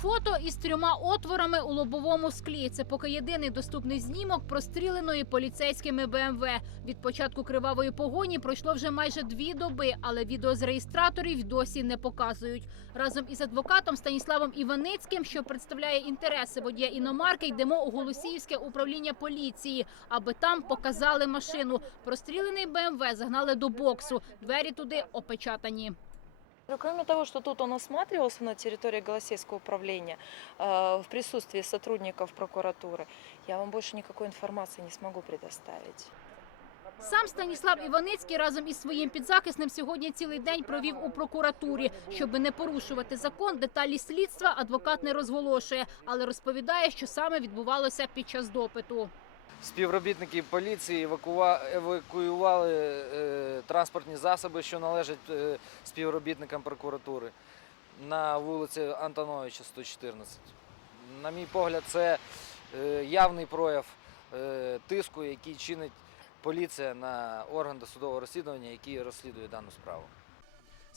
Фото із трьома отворами у лобовому склі. Це поки єдиний доступний знімок простріленої поліцейськими БМВ. Від початку кривавої погоні пройшло вже майже дві доби, але відео з реєстраторів досі не показують. Разом із адвокатом Станіславом Іваницьким, що представляє інтереси водія іномарки, йдемо у Голосіївське управління поліції, аби там показали машину. Прострілений БМВ загнали до боксу. Двері туди опечатані. Ну, кроме того, что тут он осматривался на территории Голосейского управления э, в присутствии сотрудников прокуратуры, я вам больше никакой информации не смогу предоставить. Сам Станіслав Іваницький разом із своїм підзахисним сьогодні цілий день провів у прокуратурі. Щоби не порушувати закон, деталі слідства адвокат не розголошує, але розповідає, що саме відбувалося під час допиту. Співробітники поліції евакуювали е, транспортні засоби, що належать е, співробітникам прокуратури на вулиці Антоновича, 114. На мій погляд, це е, явний прояв е, тиску, який чинить поліція на орган досудового розслідування, який розслідує дану справу.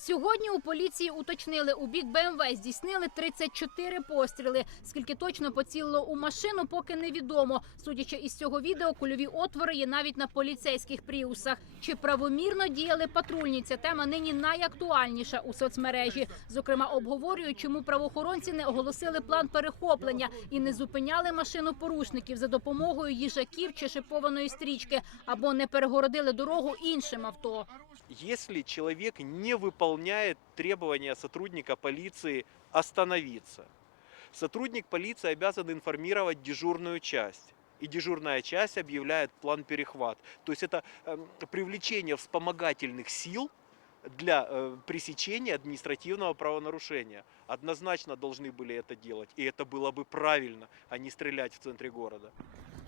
Сьогодні у поліції уточнили у бік БМВ здійснили 34 постріли. Скільки точно поцілило у машину, поки невідомо. Судячи із цього відео, кульові отвори є навіть на поліцейських пріусах. Чи правомірно діяли патрульні? Ця тема нині найактуальніша у соцмережі. Зокрема, обговорюють, чому правоохоронці не оголосили план перехоплення і не зупиняли машину порушників за допомогою їжаків чи шипованої стрічки, або не перегородили дорогу іншим авто. если человек не выполняет требования сотрудника полиции остановиться. Сотрудник полиции обязан информировать дежурную часть. И дежурная часть объявляет план перехват. То есть это эм, привлечение вспомогательных сил для э, пресечения административного правонарушения. Однозначно должны были это делать, и это было бы правильно, а не стрелять в центре города.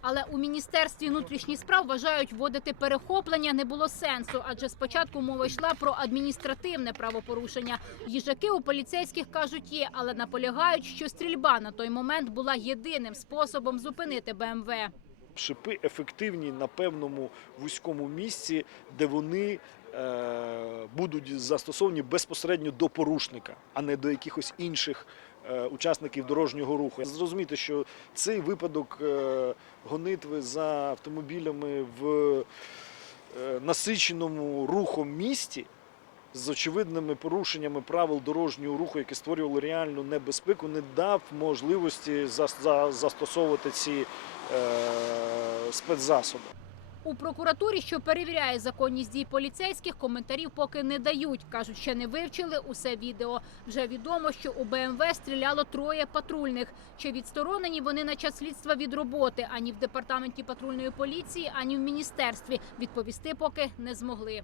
Але у міністерстві внутрішніх справ вважають вводити перехоплення не було сенсу, адже спочатку мова йшла про адміністративне правопорушення. Їжаки у поліцейських кажуть, є, але наполягають, що стрільба на той момент була єдиним способом зупинити БМВ. Шипи ефективні на певному вузькому місці, де вони е, будуть застосовані безпосередньо до порушника, а не до якихось інших Е, учасників дорожнього руху. Зрозуміти, що цей випадок е, гонитви за автомобілями в е, насиченому рухом місті. З очевидними порушеннями правил дорожнього руху, які створювали реальну небезпеку, не дав можливості застосовувати ці спецзасоби. У прокуратурі, що перевіряє законність дій поліцейських, коментарів поки не дають. кажуть, ще не вивчили усе відео. Вже відомо, що у БМВ стріляло троє патрульних. Чи відсторонені вони на час слідства від роботи ані в департаменті патрульної поліції, ані в міністерстві відповісти поки не змогли.